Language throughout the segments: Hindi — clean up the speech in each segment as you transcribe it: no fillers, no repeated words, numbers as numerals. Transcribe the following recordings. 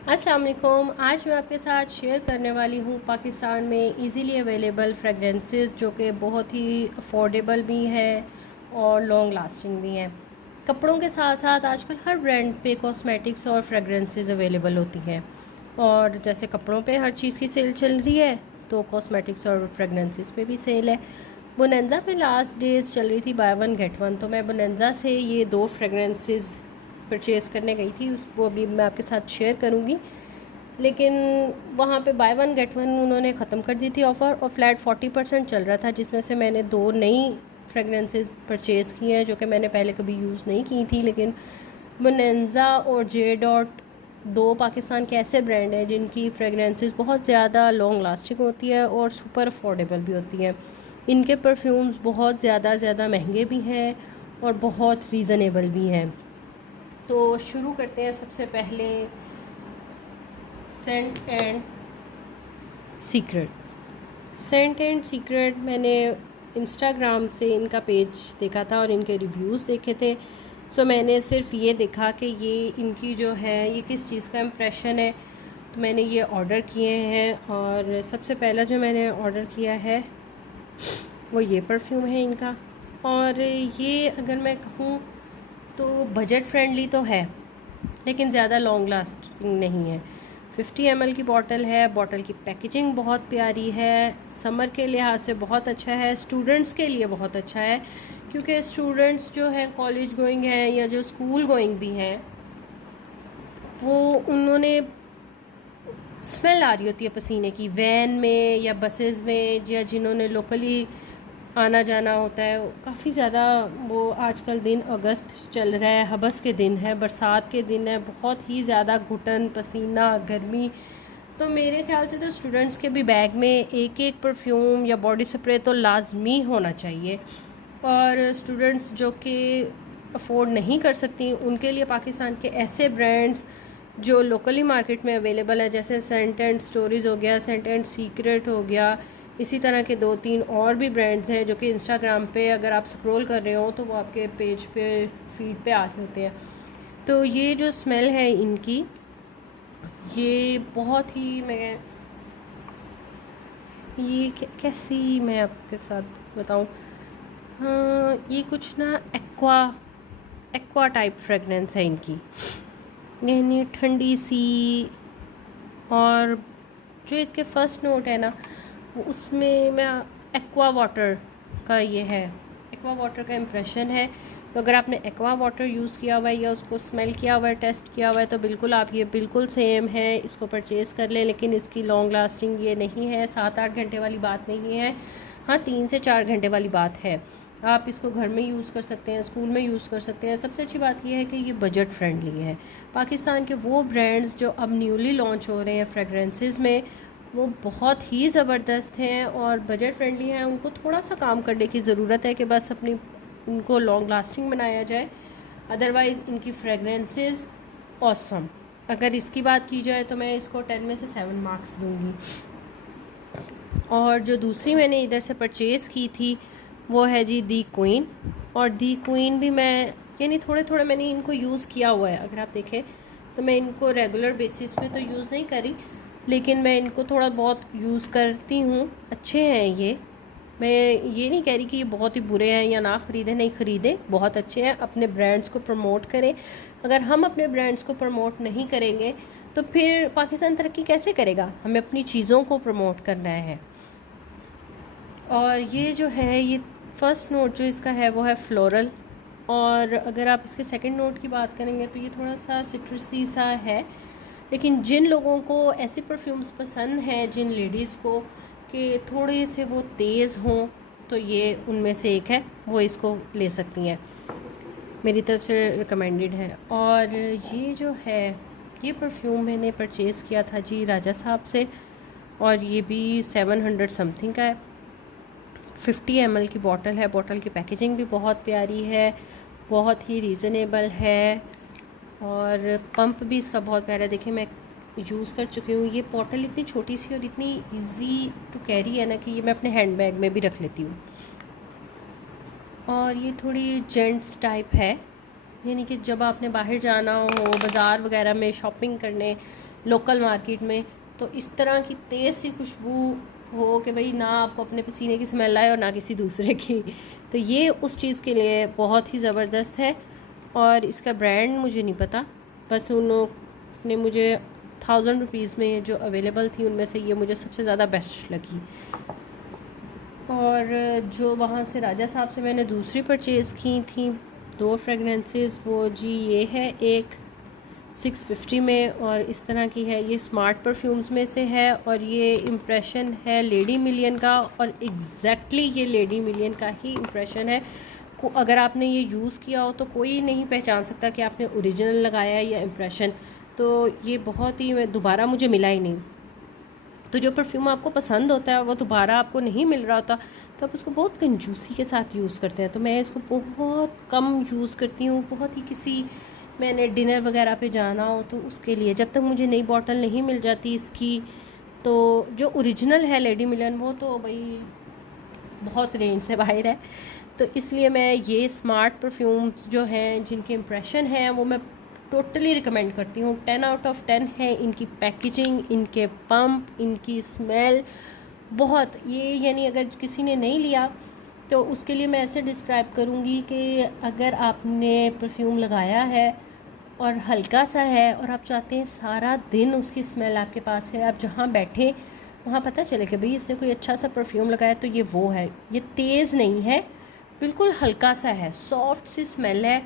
अस्सलाम वालेकुम। आज मैं आपके साथ शेयर करने वाली हूँ पाकिस्तान में इजीली अवेलेबल फ्रेगरेंसेस जो कि बहुत ही अफोर्डेबल भी हैं और लॉन्ग लास्टिंग भी हैं। कपड़ों के साथ साथ आजकल हर ब्रांड पे कॉस्मेटिक्स और फ्रेगरेंसेस अवेलेबल होती हैं, और जैसे कपड़ों पे हर चीज़ की सेल चल रही है तो कॉस्मेटिक्स और फ्रेगरेंसेस पे भी सेल है। बोनेंजा पे लास्ट डेज चल रही थी बाय वन गेट वन, तो मैं बोनेंजा से ये 2 फ्रेगरेंसेस परचेज़ करने गई थी, वो अभी मैं आपके साथ शेयर करूँगी। लेकिन वहाँ पे बाय वन गेट वन उन्होंने ख़त्म कर दी थी ऑफ़र, और फ्लैट 40% चल रहा था, जिसमें से मैंने 2 नई फ्रेगरेंसेस परचेज़ की हैं जो कि मैंने पहले कभी यूज़ नहीं की थी। लेकिन बोनेंजा और जे डॉट 2 पाकिस्तान के ऐसे ब्रांड हैं जिनकी फ्रेगरेंसेस बहुत ज़्यादा लॉन्ग लास्टिंग होती है और सुपर अफोर्डेबल भी होती हैं। इनके परफ्यूम्स बहुत ज़्यादा महंगे भी हैं और बहुत रीज़नेबल भी हैं। तो शुरू करते हैं। सबसे पहले सेंट एंड सीक्रेट मैंने इंस्टाग्राम से इनका पेज देखा था और इनके रिव्यूज़ देखे थे। सो मैंने सिर्फ ये देखा कि ये इनकी जो है ये किस चीज़ का इम्प्रेशन है, तो मैंने ये ऑर्डर किए हैं। और सबसे पहला जो मैंने ऑर्डर किया है वो ये परफ्यूम है इनका। और ये अगर मैं कहूँ तो बजट फ्रेंडली तो है, लेकिन ज़्यादा लॉन्ग लास्टिंग नहीं है। 50 ml की बॉटल है। बॉटल की पैकेजिंग बहुत प्यारी है। समर के लिहाज से बहुत अच्छा है। स्टूडेंट्स के लिए बहुत अच्छा है, क्योंकि स्टूडेंट्स जो हैं कॉलेज गोइंग हैं या जो स्कूल गोइंग भी हैं, वो उन्होंने स्मेल आ रही होती है पसीने की वैन में या बसेस में, या जिन्होंने लोकली आना जाना होता है। काफ़ी ज़्यादा वो आजकल दिन अगस्त चल रहा है, हबस के दिन है, बरसात के दिन है, बहुत ही ज़्यादा घुटन पसीना गर्मी। तो मेरे ख्याल से तो स्टूडेंट्स के भी बैग में एक एक परफ्यूम या बॉडी स्प्रे तो लाजमी होना चाहिए। और स्टूडेंट्स जो कि अफोर्ड नहीं कर सकती, उनके लिए पाकिस्तान के ऐसे ब्रांड्स जो लोकली मार्केट में अवेलेबल है, जैसे सेंट एंड स्टोरीज़ हो गया, सेंट एंड सीक्रेट हो गया, इसी तरह के 2-3 और भी ब्रांड्स हैं जो कि इंस्टाग्राम पे अगर आप स्क्रॉल कर रहे हो तो वो आपके पेज पे फीड पे आ रहे होते हैं। तो ये जो स्मेल है इनकी, ये बहुत ही कैसी मैं आपके साथ बताऊं। हाँ, ये कुछ ना एक्वा टाइप फ्रेगनेंस है इनकी, यानी ठंडी सी। और जो इसके फर्स्ट नोट है ना, उसमें मैं एक्वा वाटर का ये है, एक्वा वाटर का इम्प्रेशन है। तो अगर आपने एक्वा वाटर यूज़ किया हुआ है या उसको स्मेल किया हुआ है, टेस्ट किया हुआ है, तो बिल्कुल आप ये बिल्कुल सेम है, इसको परचेज़ कर लें। लेकिन इसकी लॉन्ग लास्टिंग ये नहीं है, 7-8 घंटे वाली बात नहीं है। हाँ, 3 से 4 घंटे वाली बात है। आप इसको घर में यूज़ कर सकते हैं, स्कूल में यूज़ कर सकते हैं। सबसे अच्छी बात यह है कि ये बजट फ्रेंडली है। पाकिस्तान के वो ब्रांड्स जो अब न्यूली लॉन्च हो रहे हैं फ्रेगरेंसेस में, वो बहुत ही ज़बरदस्त हैं और बजट फ्रेंडली हैं। उनको थोड़ा सा काम करने की ज़रूरत है कि बस अपनी उनको लॉन्ग लास्टिंग बनाया जाए। अदरवाइज़ इनकी फ्रेगरेंसेस ऑसम। अगर इसकी बात की जाए तो मैं इसको 10 में से 7 मार्क्स दूँगी। और जो दूसरी मैंने इधर से परचेज़ की थी वो है जी दी क्वीन। और दी क्वीन भी मैं यानी थोड़े मैंने इनको यूज़ किया हुआ है। अगर आप देखें तो मैं इनको रेगुलर बेसिस पे तो यूज़ नहीं करी, लेकिन मैं इनको थोड़ा बहुत यूज़ करती हूँ। अच्छे हैं ये, मैं ये नहीं कह रही कि ये बहुत ही बुरे हैं या ना ख़रीदें, नहीं ख़रीदें, बहुत अच्छे हैं। अपने ब्रांड्स को प्रमोट करें। अगर हम अपने ब्रांड्स को प्रमोट नहीं करेंगे तो फिर पाकिस्तान तरक्की कैसे करेगा? हमें अपनी चीज़ों को प्रमोट करना है। और ये जो है, ये फ़र्स्ट नोट जो इसका है वो है फ्लोरल। और अगर आप इसके सेकंड नोट की बात करेंगे तो ये थोड़ा सा सिट्रसी सा है। लेकिन जिन लोगों को ऐसे परफ्यूम्स पसंद हैं, जिन लेडीज़ को कि थोड़े से वो तेज़ हों, तो ये उनमें से एक है, वो इसको ले सकती हैं, मेरी तरफ से रिकमेंडेड है। और ये जो है, ये परफ्यूम मैंने परचेज़ किया था जी राजा साहब से, और ये भी 700 समथिंग का है। 50 ml की बॉटल है। बॉटल की पैकेजिंग भी बहुत प्यारी है, बहुत ही रीज़नेबल है, और पंप भी इसका बहुत प्यारा है। देखिए, मैं यूज़ कर चुकी हूँ। ये बॉटल इतनी छोटी सी और इतनी इजी टू कैरी है ना कि ये मैं अपने हैंड बैग में भी रख लेती हूँ। और ये थोड़ी जेंट्स टाइप है, यानी कि जब आपने बाहर जाना हो बाज़ार वगैरह में शॉपिंग करने, लोकल मार्केट में, तो इस तरह की तेज़ सी खुशबू हो कि भाई ना आपको अपने पसीने की स्मेल आए और ना किसी दूसरे की, तो ये उस चीज़ के लिए बहुत ही ज़बरदस्त है। और इसका ब्रांड मुझे नहीं पता, बस उन लोगों ने मुझे 1000 रुपीज़ में जो अवेलेबल थी उनमें से ये मुझे सबसे ज़्यादा बेस्ट लगी। और जो वहाँ से राजा साहब से मैंने दूसरी परचेज़ की थी 2 फ्रेगरेंसेस, वो जी ये है एक 650 में और इस तरह की है, ये स्मार्ट परफ्यूम्स में से है और ये इम्प्रेशन है लेडी मिलियन का, और एग्जैक्टली ये लेडी मिलियन का ही इम्प्रेशन है। अगर आपने ये यूज़ किया हो तो कोई नहीं पहचान सकता कि आपने ओरिजिनल लगाया है या इम्प्रेशन। तो ये बहुत ही, दोबारा मुझे मिला ही नहीं। तो जो परफ्यूम आपको पसंद होता है वो दोबारा आपको नहीं मिल रहा होता, तो आप उसको बहुत कंजूसी के साथ यूज़ करते हैं। तो मैं इसको बहुत कम यूज़ करती हूँ, बहुत ही किसी मैंने डिनर वगैरह पे जाना हो तो उसके लिए, जब तक मुझे नई बॉटल नहीं मिल जाती इसकी। तो जो ओरिजिनल है लेडी मिलियन वो तो भाई बहुत रेंज से बाहर है, तो इसलिए मैं ये स्मार्ट परफ्यूम्स जो हैं जिनके इम्प्रेशन हैं वो मैं टोटली रिकमेंड करती हूँ। 10 आउट ऑफ 10 है इनकी पैकेजिंग, इनके पंप, इनकी स्मेल बहुत, ये यानी अगर किसी ने नहीं लिया तो उसके लिए मैं ऐसे डिस्क्राइब करूँगी कि अगर आपने परफ्यूम लगाया है और हल्का सा है और आप चाहते हैं सारा दिन उसकी स्मेल आपके पास है, आप जहाँ बैठे वहाँ पता चले कि भाई इसने कोई अच्छा सा परफ्यूम लगाया, तो ये वो है। ये तेज़ नहीं है, बिल्कुल हल्का सा है, सॉफ्ट सी स्मेल है,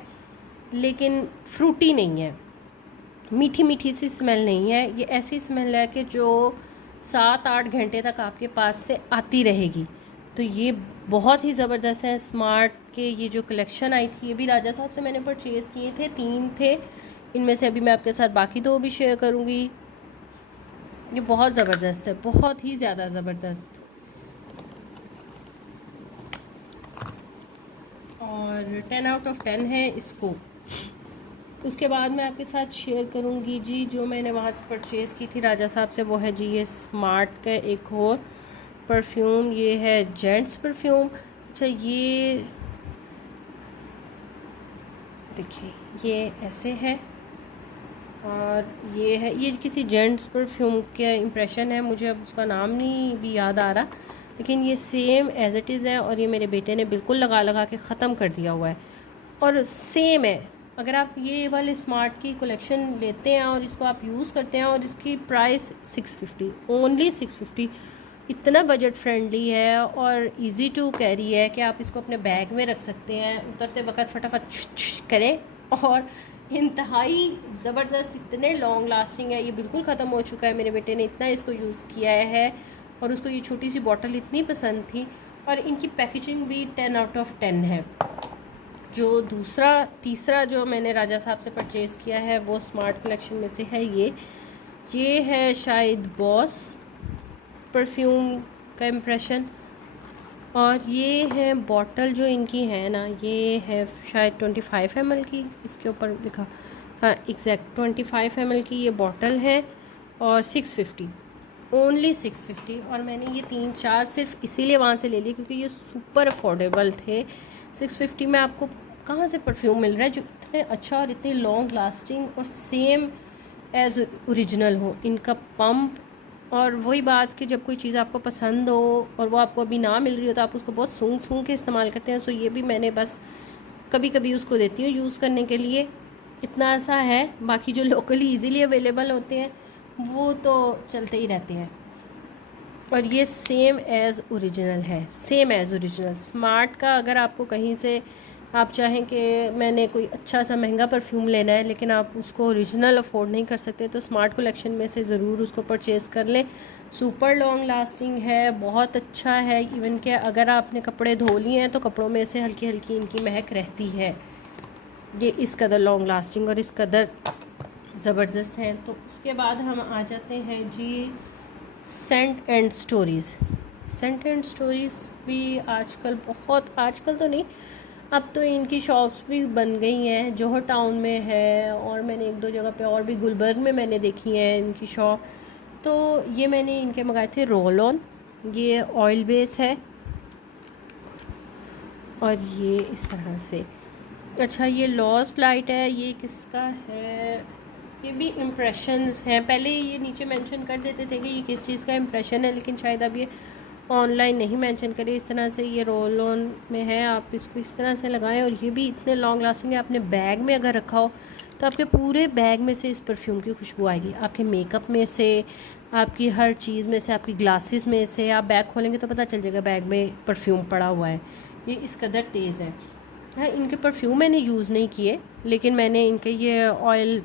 लेकिन फ्रूटी नहीं है, मीठी मीठी सी स्मेल नहीं है। ये ऐसी स्मेल है कि जो 7-8 घंटे तक आपके पास से आती रहेगी। तो ये बहुत ही ज़बरदस्त है। स्मार्ट के ये जो कलेक्शन आई थी, ये भी राजा साहब से मैंने परचेज़ किए थे, 3 थे इनमें से। अभी मैं आपके साथ बाकी 2 भी शेयर करूँगी। ये बहुत ज़बरदस्त है, बहुत ही ज़्यादा ज़बरदस्त। और 10 आउट ऑफ 10 है इसको। उसके बाद मैं आपके साथ शेयर करूँगी जी जो मैंने वहाँ से परचेज़ की थी राजा साहब से, वो है जी ये स्मार्ट का एक और परफ्यूम, ये है जेंट्स परफ्यूम। अच्छा ये देखिए ये ऐसे है और ये है, ये किसी जेंट्स परफ्यूम का इम्प्रेशन है, मुझे अब उसका नाम नहीं भी याद आ रहा, लेकिन ये सेम एज़ इट इज़ है और ये मेरे बेटे ने बिल्कुल लगा लगा के ख़त्म कर दिया हुआ है और सेम है। अगर आप ये वाले स्मार्ट की कलेक्शन लेते हैं और इसको आप यूज़ करते हैं, और इसकी प्राइस 650, ओनली 650, इतना बजट फ्रेंडली है और इजी टू कैरी है कि आप इसको अपने बैग में रख सकते हैं, उतरते वक्त फटाफट करें, और इंतहाई ज़बरदस्त, इतने लॉन्ग लास्टिंग है। ये बिल्कुल ख़त्म हो चुका है, मेरे बेटे ने इतना इसको यूज़ किया है और उसको ये छोटी सी बॉटल इतनी पसंद थी। और इनकी पैकेजिंग भी 10 आउट ऑफ 10 है। जो तीसरा जो मैंने राजा साहब से परचेज़ किया है वो स्मार्ट कलेक्शन में से है ये है शायद बॉस परफ्यूम का इम्प्रेशन, और ये है बॉटल जो इनकी है ना, ये है शायद 25 ml की, इसके ऊपर लिखा, हाँ एग्जैक्ट 25 ml की ये बॉटल है और 650, ओनली 650। और मैंने ये 3-4 सिर्फ इसीलिए वहाँ से ले लिए क्योंकि ये सुपर अफोर्डेबल थे। 650 में आपको कहाँ से परफ्यूम मिल रहा है जो इतने अच्छा और इतनी लॉन्ग लास्टिंग और सेम एज़ ओरिजिनल हो। इनका पंप, और वही बात कि जब कोई चीज़ आपको पसंद हो और वो आपको अभी ना मिल रही हो तो आप उसको बहुत सूंघ के इस्तेमाल करते हैं। सो ये भी मैंने बस कभी कभी उसको देती हूँ यूज़ करने के लिए, इतना सा है। बाकी जो लोकली ईज़िली अवेलेबल होते हैं वो तो चलते ही रहते हैं। और ये सेम एज़ ओरिजिनल है, सेम एज़ ओरिजिनल स्मार्ट का। अगर आपको कहीं से आप चाहें कि मैंने कोई अच्छा सा महंगा परफ्यूम लेना है लेकिन आप उसको ओरिजिनल अफोर्ड नहीं कर सकते, तो स्मार्ट कलेक्शन में से ज़रूर उसको परचेज़ कर लें। सुपर लॉन्ग लास्टिंग है, बहुत अच्छा है। इवन कि अगर आपने कपड़े धो लिए हैं तो कपड़ों में से हल्की हल्की इनकी महक रहती है। ये इस कदर लॉन्ग लास्टिंग और इस कदर ज़बरदस्त हैं। तो उसके बाद हम आ जाते हैं जी scent and stories. Scent and stories भी आजकल बहुत, आजकल तो नहीं, अब तो इनकी शॉप्स भी बन गई हैं। जोहर टाउन में है और मैंने 1-2 जगह पे और भी, गुलबर्ग में मैंने देखी है इनकी शॉप। तो ये मैंने इनके मंगाए थे रोल ऑन, ये ऑयल बेस है और ये इस तरह से। अच्छा, ये लॉस्ट लाइट है, ये किसका है? ये भी इम्प्रेशंस हैं। पहले ये नीचे मेंशन कर देते थे कि ये किस चीज़ का इम्प्रेशन है, लेकिन शायद अब ये ऑनलाइन नहीं मेंशन करे। इस तरह से ये रोल ऑन में है, आप इसको इस तरह से लगाएं। और ये भी इतने लॉन्ग लास्टिंग है, आपने बैग में अगर रखा हो तो आपके पूरे बैग में से इस परफ्यूम की खुशबू आएगी, आपके मेकअप में से, आपकी हर चीज़ में से, आपकी ग्लासेस में से। आप बैग खोलेंगे तो पता चल जाएगा बैग में परफ्यूम पड़ा हुआ है। ये इस कदर तेज़ है। हाँ, इनके परफ्यूम मैंने यूज़ नहीं किए, लेकिन मैंने इनके ये ऑयल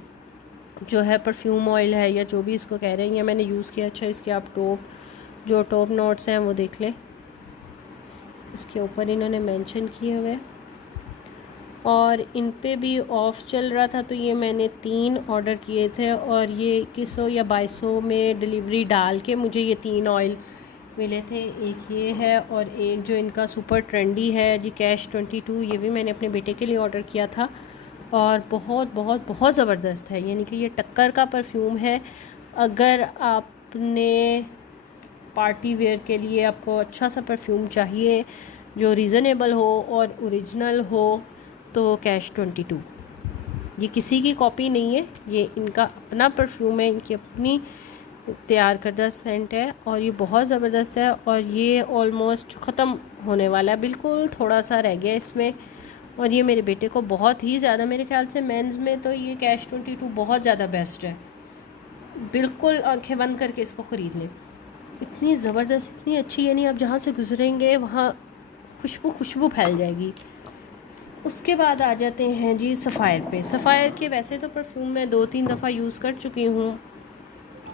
जो है, परफ्यूम ऑयल है या जो भी इसको कह रहे हैं, ये मैंने यूज़ किया। अच्छा, इसके आप टॉप नोट्स हैं वो देख लें, इसके ऊपर इन्होंने मेंशन किए हुए। और इन पे भी ऑफ़ चल रहा था, तो ये मैंने 3 ऑर्डर किए थे और ये 2100 या 2200 में डिलीवरी डाल के मुझे ये 3 ऑयल मिले थे। एक ये है और एक जो इनका सुपर ट्रेंडी है जी, कैश 22, ये भी मैंने अपने बेटे के लिए ऑर्डर किया था और बहुत बहुत बहुत ज़बरदस्त है। यानी कि ये टक्कर का परफ्यूम है। अगर आपने पार्टी वेयर के लिए आपको अच्छा सा परफ्यूम चाहिए जो रीज़नेबल हो और ओरिजिनल हो, तो कैश 22, ये किसी की कॉपी नहीं है, ये इनका अपना परफ्यूम है, इनकी अपनी तैयार करदा सेंट है और ये बहुत ज़बरदस्त है। और ये ऑलमोस्ट ख़त्म होने वाला है, बिल्कुल थोड़ा सा रह गया इसमें। और ये मेरे बेटे को बहुत ही ज़्यादा, मेरे ख्याल से मेंस में तो ये कैश 22 बहुत ज़्यादा बेस्ट है। बिल्कुल आंखें बंद करके इसको ख़रीद लें, इतनी ज़बरदस्त, इतनी अच्छी, यानी आप जहाँ से गुजरेंगे वहाँ खुशबू फैल जाएगी। उसके बाद आ जाते हैं जी सफ़ायर पे। सफ़ायर के वैसे तो परफ्यूम मैं 2-3 दफ़ा यूज़ कर चुकी हूँ,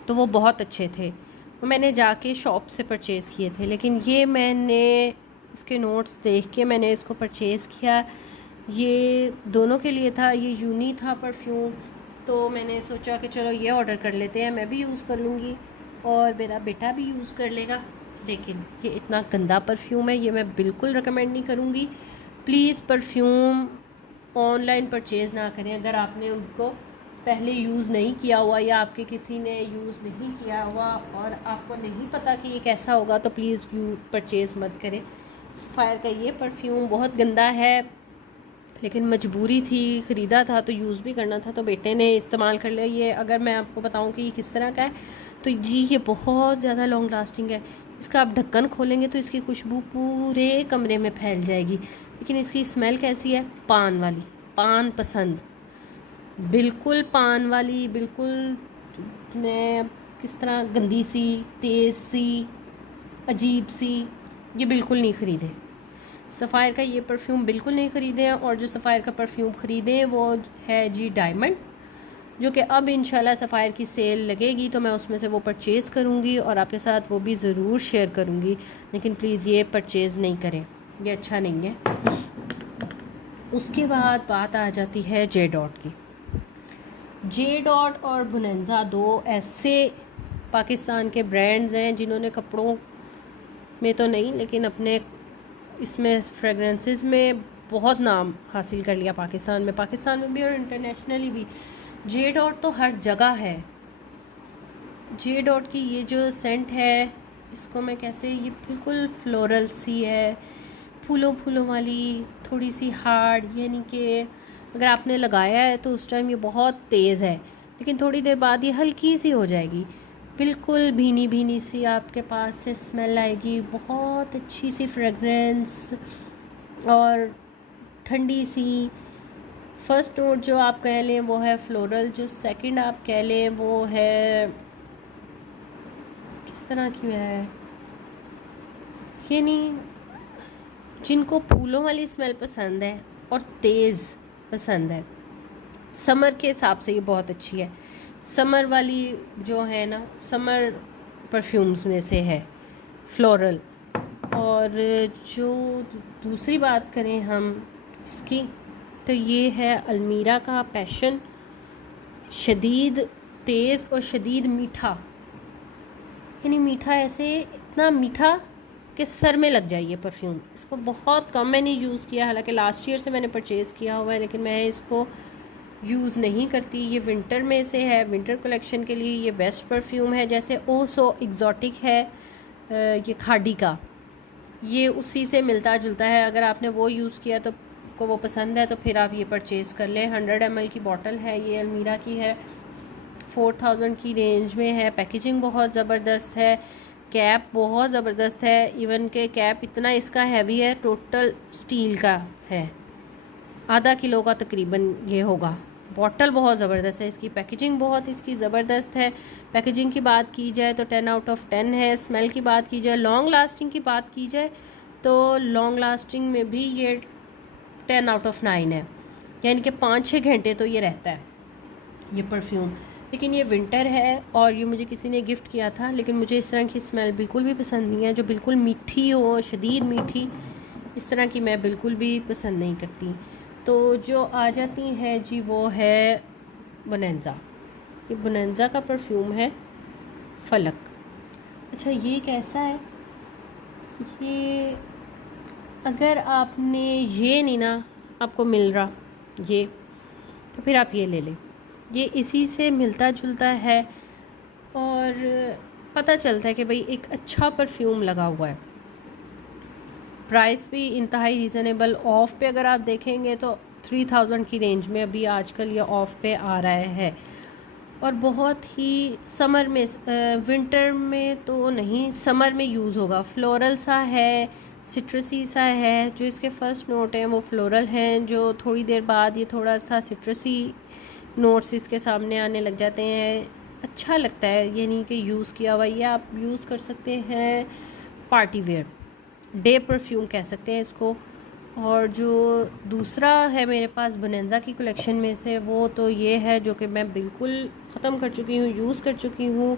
तो वो बहुत अच्छे थे, वो मैंने जाके शॉप से परचेज़ किए थे। लेकिन ये मैंने इसके नोट्स देख के मैंने इसको परचेज़ किया। ये दोनों के लिए था, ये यूनी था परफ्यूम, तो मैंने सोचा कि चलो ये ऑर्डर कर लेते हैं, मैं भी यूज़ कर लूँगी और मेरा बेटा भी यूज़ कर लेगा। लेकिन ये इतना गंदा परफ्यूम है, ये मैं बिल्कुल रिकमेंड नहीं करूँगी। प्लीज़ परफ्यूम ऑनलाइन परचेज़ ना करें अगर आपने उनको पहले यूज़ नहीं किया हुआ या आपके किसी ने यूज़ नहीं किया हुआ और आपको नहीं पता कि ये कैसा होगा, तो प्लीज़ परचेज़ मत करें। सफ़ायर का ये परफ्यूम बहुत गंदा है, लेकिन मजबूरी थी, ख़रीदा था तो यूज़ भी करना था, तो बेटे ने इस्तेमाल कर लिया। ये अगर मैं आपको बताऊं कि ये किस तरह का है, तो जी ये बहुत ज़्यादा लॉन्ग लास्टिंग है। इसका आप ढक्कन खोलेंगे तो इसकी खुशबू पूरे कमरे में फैल जाएगी। लेकिन इसकी स्मेल कैसी है? पान वाली, पान पसंद, बिल्कुल पान वाली, बिल्कुल मैं किस तरह गंदी सी, तेज़ सी, अजीब सी, ये बिल्कुल नहीं ख़रीदे। सफ़ायर का ये परफ्यूम बिल्कुल नहीं ख़रीदे। और जो सफ़ायर का परफ्यूम ख़रीदे वो है जी डायमंड, जो कि अब इंशाल्लाह सफ़ायर की सेल लगेगी तो मैं उसमें से वो परचेज़ करूँगी और आपके साथ वो भी ज़रूर शेयर करूँगी। लेकिन प्लीज़ ये परचेज़ नहीं करें, ये अच्छा नहीं है। उसके बाद बात आ जाती है जे डॉट की। जे डॉट और बोनेंजा 2 ऐसे पाकिस्तान के ब्रांड्स हैं जिन्होंने कपड़ों में तो नहीं, लेकिन अपने इसमें फ्रेगरेंसेस में बहुत नाम हासिल कर लिया पाकिस्तान में भी और इंटरनेशनली भी। जे डॉट तो हर जगह है। जे डॉट की ये जो सेंट है, इसको मैं कैसे, ये बिल्कुल फ्लोरल सी है, फूलों वाली, थोड़ी सी हार्ड, यानी कि अगर आपने लगाया है तो उस टाइम ये बहुत तेज़ है, लेकिन थोड़ी देर बाद ये हल्की सी हो जाएगी, बिल्कुल भीनी सी आपके पास से स्मेल आएगी, बहुत अच्छी सी फ्रेगरेंस और ठंडी सी। फर्स्ट नोट जो आप कह लें वो है फ्लोरल, जो सेकंड आप कह लें वो है किस तरह की है, यानी जिनको फूलों वाली स्मेल पसंद है और तेज़ पसंद है, समर के हिसाब से ये बहुत अच्छी है। समर वाली जो है ना, समर परफ्यूम्स में से है फ्लोरल। और जो दूसरी बात करें हम इसकी, तो ये है अलमीरा का पैशन, शदीद तेज़ और शदीद मीठा, यानी मीठा ऐसे, इतना मीठा कि सर में लग जाइए परफ्यूम। इसको बहुत कम मैंने यूज़ किया, हालांकि लास्ट ईयर से मैंने परचेज़ किया हुआ है, लेकिन मैं इसको यूज़ नहीं करती। ये विंटर में से है, विंटर कलेक्शन के लिए ये बेस्ट परफ्यूम है। जैसे ओ सो एग्जॉटिक है ये खाड़ी का, ये उसी से मिलता जुलता है। अगर आपने वो यूज़ किया तो आपको वो पसंद है तो फिर आप ये परचेज़ कर लें। 100 ml की बॉटल है, ये अलमीरा की है, 4000 की रेंज में है। पैकेजिंग बहुत ज़बरदस्त है, कैप बहुत ज़बरदस्त है, इवन के कैप इतना इसका हैवी है, टोटल स्टील का है, आधा किलो का तकरीबन ये होगा। बॉटल बहुत ज़बरदस्त है, इसकी पैकेजिंग बहुत इसकी ज़बरदस्त है। पैकेजिंग की बात की जाए तो 10 आउट ऑफ 10 है। स्मेल की बात की जाए, लॉन्ग लास्टिंग की बात की जाए तो लॉन्ग लास्टिंग में भी ये 10 आउट ऑफ 9 है, यानी कि 5-6 घंटे तो ये रहता है ये परफ्यूम। लेकिन ये विंटर है और ये मुझे किसी ने गिफ्ट किया था, लेकिन मुझे इस तरह की स्मेल बिल्कुल भी पसंद नहीं है, जो बिल्कुल मीठी हो, शदीद मीठी, इस तरह की मैं बिल्कुल भी पसंद नहीं करती। तो जो आ जाती है जी वो है बोनेंजा। ये बोनेंजा का परफ्यूम है फलक। अच्छा, ये कैसा है? ये अगर आपने ये नहीं ना आपको मिल रहा ये, तो फिर आप ये ले लें। ये इसी से मिलता जुलता है और पता चलता है कि भाई एक अच्छा परफ्यूम लगा हुआ है। प्राइस भी इंतहाई रीज़नेबल, ऑफ़ पे अगर आप देखेंगे तो 3000 की रेंज में अभी आजकल ये ऑफ़ पे आ रहा है। और बहुत ही समर में, विंटर में तो नहीं, समर में यूज़ होगा। फ्लोरल सा है, सिट्रसी सा है, जो इसके फ़र्स्ट नोट हैं वो फ्लोरल हैं, जो थोड़ी देर बाद ये थोड़ा सा सिट्रसी नोट्स इसके सामने आने लग जाते हैं। अच्छा लगता है, ये नहीं कि यूज़ किया हुआ, ये आप यूज़ कर सकते हैं पार्टी वेयर, डे परफ्यूम कह सकते हैं इसको। और जो दूसरा है मेरे पास बोनेंजा की कलेक्शन में से, वो तो ये है जो कि मैं बिल्कुल ख़त्म कर चुकी हूँ, यूज़ कर चुकी हूँ।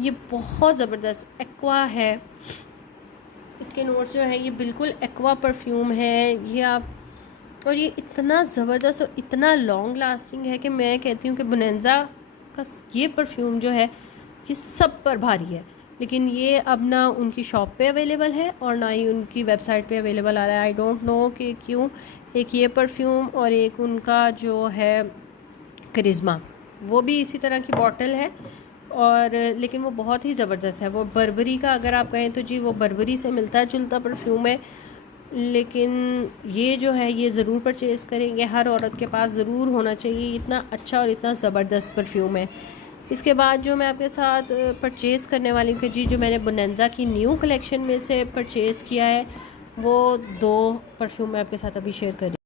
ये बहुत ज़बरदस्त एक्वा है, इसके नोट्स जो हैं ये बिल्कुल एक्वा परफ्यूम है ये आप। और ये इतना ज़बरदस्त और इतना लॉन्ग लास्टिंग है कि मैं कहती हूँ कि बोनेंजा का ये परफ्यूम जो है ये सब पर भारी है। लेकिन ये अब ना उनकी शॉप पे अवेलेबल है और ना ही उनकी वेबसाइट पे अवेलेबल आ रहा है। आई डोंट नो कि क्यों। एक ये परफ्यूम और एक उनका जो है करिश्मा, वो भी इसी तरह की बॉटल है और लेकिन वो बहुत ही ज़बरदस्त है। वो बर्बरी का अगर आप कहें तो जी वो बर्बरी से मिलता जुलता परफ्यूम है, लेकिन ये जो है ये ज़रूर परचेज़ करेंगे, हर औरत के पास ज़रूर होना चाहिए, इतना अच्छा और इतना ज़बरदस्त परफ्यूम है। इसके बाद जो मैं आपके साथ परचेज़ करने वाली हूँ कि जी जो मैंने बोनेंजा की न्यू कलेक्शन में से परचेज़ किया है, वो 2 परफ्यूम मैं आपके साथ अभी शेयर कर रही हूँ।